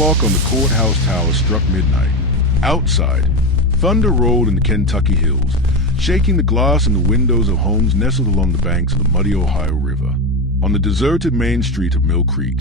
clock on the courthouse tower struck midnight. Outside, thunder rolled in the Kentucky hills, shaking the glass in the windows of homes nestled along the banks of the muddy Ohio River. On the deserted main street of Mill Creek,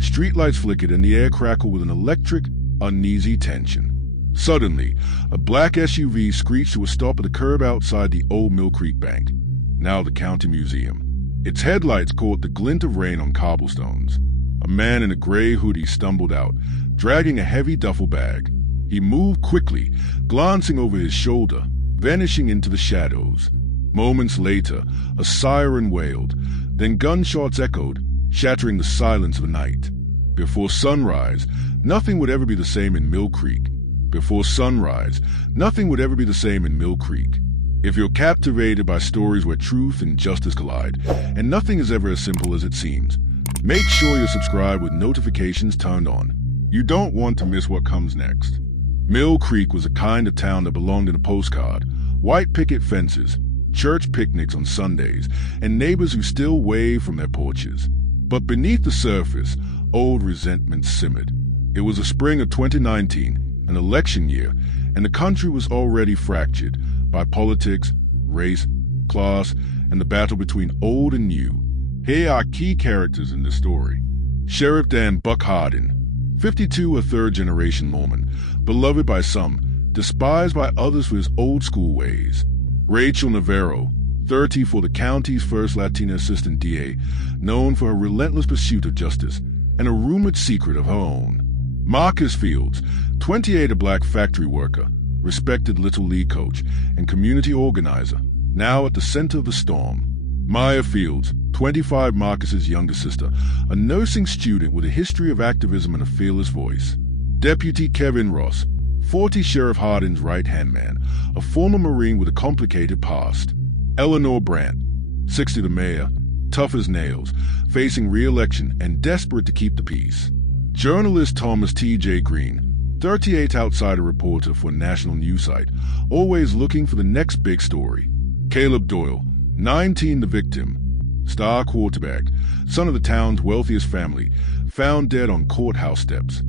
streetlights flickered and the air crackled with an electric, uneasy tension. Suddenly, a black SUV screeched to a stop at the curb outside the old Mill Creek Bank, now the county museum. Its headlights caught the glint of rain on cobblestones. A man in a gray hoodie stumbled out, dragging a heavy duffel bag. He moved quickly, glancing over his shoulder, vanishing into the shadows. Moments later, a siren wailed, then gunshots echoed, shattering the silence of the night. Before sunrise, nothing would ever be the same in Mill Creek. Before sunrise, nothing would ever be the same in Mill Creek. If you're captivated by stories where truth and justice collide, and nothing is ever as simple as it seems, make sure you're subscribed with notifications turned on. You don't want to miss what comes next. Mill Creek was a kind of town that belonged in a postcard. White picket fences, church picnics on Sundays, and neighbors who still wave from their porches. But beneath the surface, old resentment simmered. It was the spring of 2019, an election year, and the country was already fractured by politics, race, class, and the battle between old and new. Here are key characters in this story. Sheriff Dan Hardin, 52, a third-generation Mormon, beloved by some, despised by others for his old-school ways. Rachel Navarro, 30, for the county's first Latina assistant DA, known for her relentless pursuit of justice and a rumored secret of her own. Marcus Fields, 28, a black factory worker, respected Little League coach and community organizer, now at the center of the storm. Maya Fields, 25, Marcus's younger sister, a nursing student with a history of activism and a fearless voice. Deputy Kevin Ross, 40, Sheriff Hardin's right-hand man, a former Marine with a complicated past. Eleanor Brandt, 60, the mayor, tough as nails, facing re-election and desperate to keep the peace. Journalist Thomas T.J. Green, 38, outsider reporter for a national news site, always looking for the next big story. Caleb Doyle, 19, the victim, star quarterback, son of the town's wealthiest family, found dead on courthouse steps.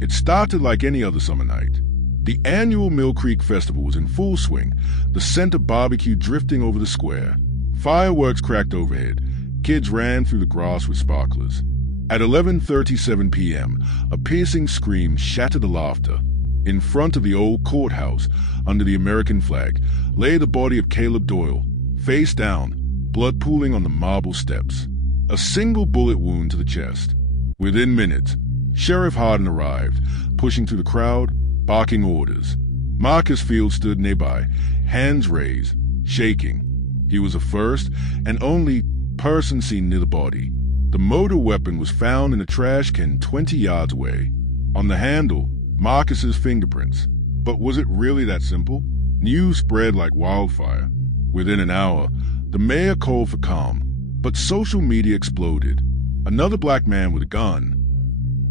It started like any other summer night. The annual Mill Creek Festival was in full swing, the scent of barbecue drifting over the square. Fireworks cracked overhead. Kids ran through the grass with sparklers. At 11:37 p.m., a piercing scream shattered the laughter. In front of the old courthouse, under the American flag, lay the body of Caleb Doyle, face down, blood pooling on the marble steps. A single bullet wound to the chest. Within minutes, Sheriff Hardin arrived, pushing through the crowd, barking orders. Marcus Field stood nearby, hands raised, shaking. He was the first and only person seen near the body. The motor weapon was found in a trash can 20 yards away. On the handle, Marcus's fingerprints. But was it really that simple? News spread like wildfire. Within an hour, the mayor called for calm, but social media exploded. Another black man with a gun.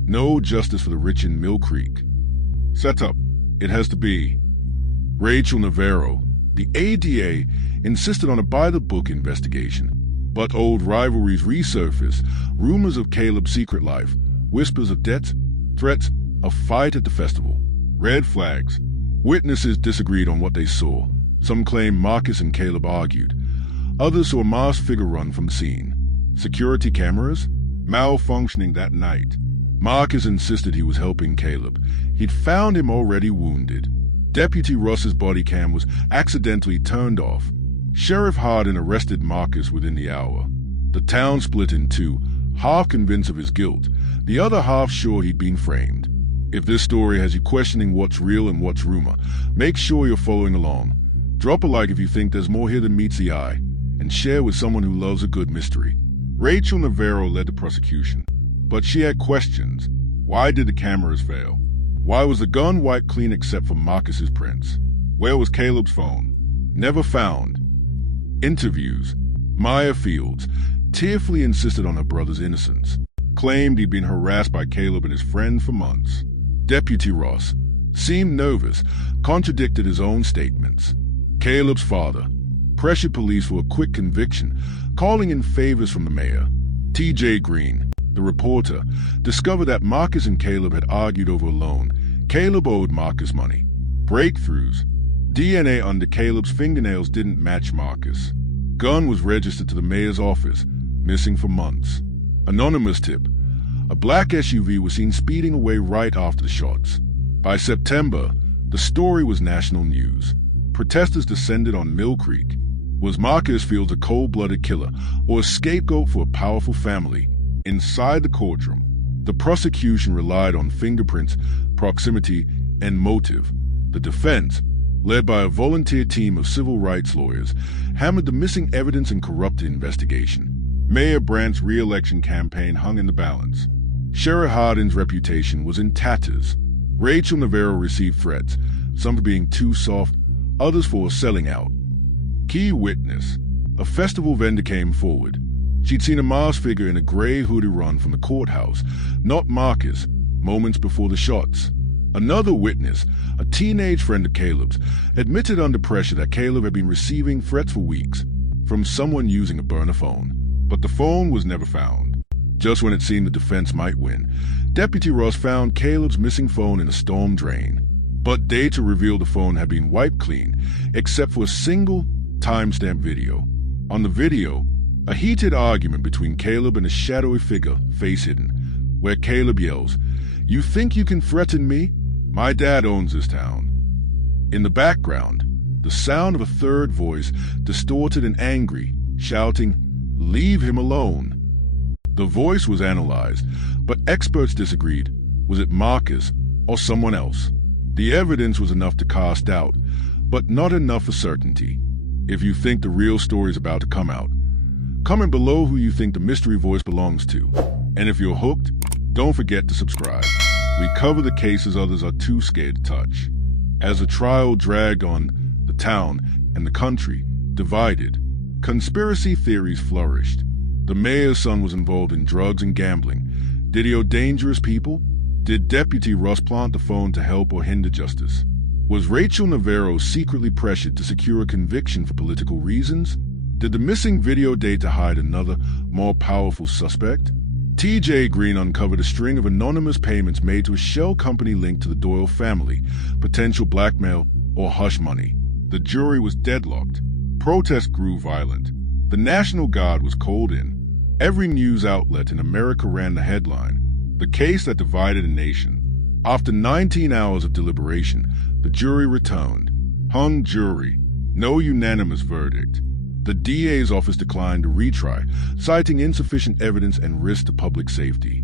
No justice for the rich in Mill Creek. Set up. It has to be. Rachel Navarro, the ADA, insisted on a by-the-book investigation. But old rivalries resurfaced, rumors of Caleb's secret life, whispers of debts, threats, a fight at the festival. Red flags. Witnesses disagreed on what they saw. Some claimed Marcus and Caleb argued. Others saw a masked figure run from the scene. Security cameras? Malfunctioning that night. Marcus insisted he was helping Caleb. He'd found him already wounded. Deputy Ross's body cam was accidentally turned off. Sheriff Hardin arrested Marcus within the hour. The town split in two, half convinced of his guilt, the other half sure he'd been framed. If this story has you questioning what's real and what's rumor, make sure you're following along. Drop a like if you think there's more here than meets the eye, and share with someone who loves a good mystery. Rachel Navarro led the prosecution, but she had questions. Why did the cameras fail? Why was the gun wiped clean except for Marcus's prints? Where was Caleb's phone? Never found. Interviews. Maya Fields tearfully insisted on her brother's innocence, claimed he'd been harassed by Caleb and his friend for months. Deputy Ross seemed nervous, contradicted his own statements. Caleb's father pressured police for a quick conviction, calling in favors from the mayor. T.J. Green, The reporter discovered that Marcus and Caleb had argued over a loan. Caleb owed Marcus money. Breakthroughs. DNA under Caleb's fingernails didn't match Marcus. Gun was registered to the mayor's office, missing for months. Anonymous tip. A black SUV was seen speeding away right after the shots. By September, the story was national news. Protesters descended on Mill Creek. Was Marcus Fields a cold-blooded killer or a scapegoat for a powerful family? Inside the courtroom, the prosecution relied on fingerprints, proximity, and motive. The defense, led by a volunteer team of civil rights lawyers, hammered the missing evidence and corrupted investigation. Mayor Brandt's re-election campaign hung in the balance. Sheriff Hardin's reputation was in tatters. Rachel Navarro received threats, some for being too soft, others for selling out. Key witness. A festival vendor came forward. She'd seen a masked figure in a gray hoodie run from the courthouse, not Marcus, moments before the shots. Another witness, a teenage friend of Caleb's, admitted under pressure that Caleb had been receiving threats for weeks from someone using a burner phone. But the phone was never found. Just when it seemed the defense might win, Deputy Ross found Caleb's missing phone in a storm drain. But data revealed the phone had been wiped clean, except for a single timestamp video. On the video, a heated argument between Caleb and a shadowy figure, face hidden, where Caleb yells, "You think you can threaten me? My dad owns this town." In the background, the sound of a third voice, distorted and angry, shouting, "Leave him alone." The voice was analyzed, but experts disagreed. Was it Marcus or someone else? The evidence was enough to cast doubt, but not enough for certainty. If you think the real story is about to come out, comment below who you think the mystery voice belongs to. And if you're hooked, don't forget to subscribe. We cover the cases others are too scared to touch. As the trial dragged on, the town and the country divided. Conspiracy theories flourished. The mayor's son was involved in drugs and gambling. Did he owe dangerous people? Did Deputy Ross plant the phone to help or hinder justice? Was Rachel Navarro secretly pressured to secure a conviction for political reasons? Did the missing video data hide another, more powerful suspect? TJ Green uncovered a string of anonymous payments made to a shell company linked to the Doyle family, potential blackmail or hush money. The jury was deadlocked. Protests grew violent. The National Guard was called in. Every news outlet in America ran the headline, "The Case That Divided a Nation." After 19 hours of deliberation, the jury returned. Hung jury. No unanimous verdict. The DA's office declined to retry, citing insufficient evidence and risk to public safety.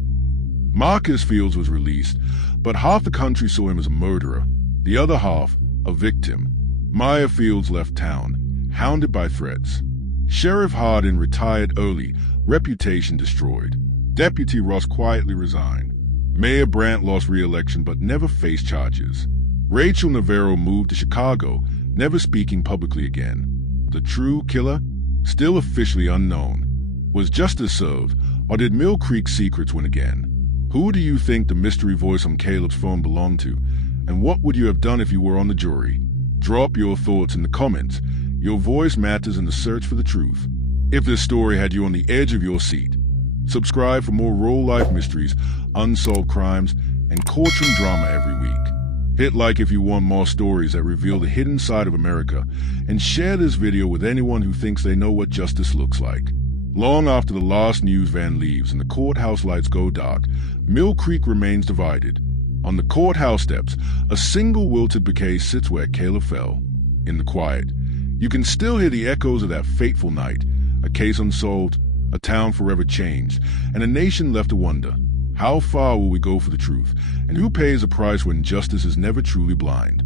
Marcus Fields was released, but half the country saw him as a murderer, the other half, a victim. Maya Fields left town, hounded by threats. Sheriff Hardin retired early, reputation destroyed. Deputy Ross quietly resigned. Mayor Brandt lost re-election but never faced charges. Rachel Navarro moved to Chicago, never speaking publicly again. The true killer? Still officially unknown. Was justice served, or did Mill Creek secrets win again? Who do you think the mystery voice on Caleb's phone belonged to? And what would you have done if you were on the jury? Drop your thoughts in the comments. Your voice matters in the search for the truth. If this story had you on the edge of your seat, subscribe for more real-life mysteries, unsolved crimes, and courtroom drama every week. Hit like if you want more stories that reveal the hidden side of America, and share this video with anyone who thinks they know what justice looks like. Long after the last news van leaves and the courthouse lights go dark, Mill Creek remains divided. On the courthouse steps, a single wilted bouquet sits where Caleb fell. In the quiet, you can still hear the echoes of that fateful night, a case unsolved, a town forever changed, and a nation left to wonder, how far will we go for the truth, and who pays the price when justice is never truly blind?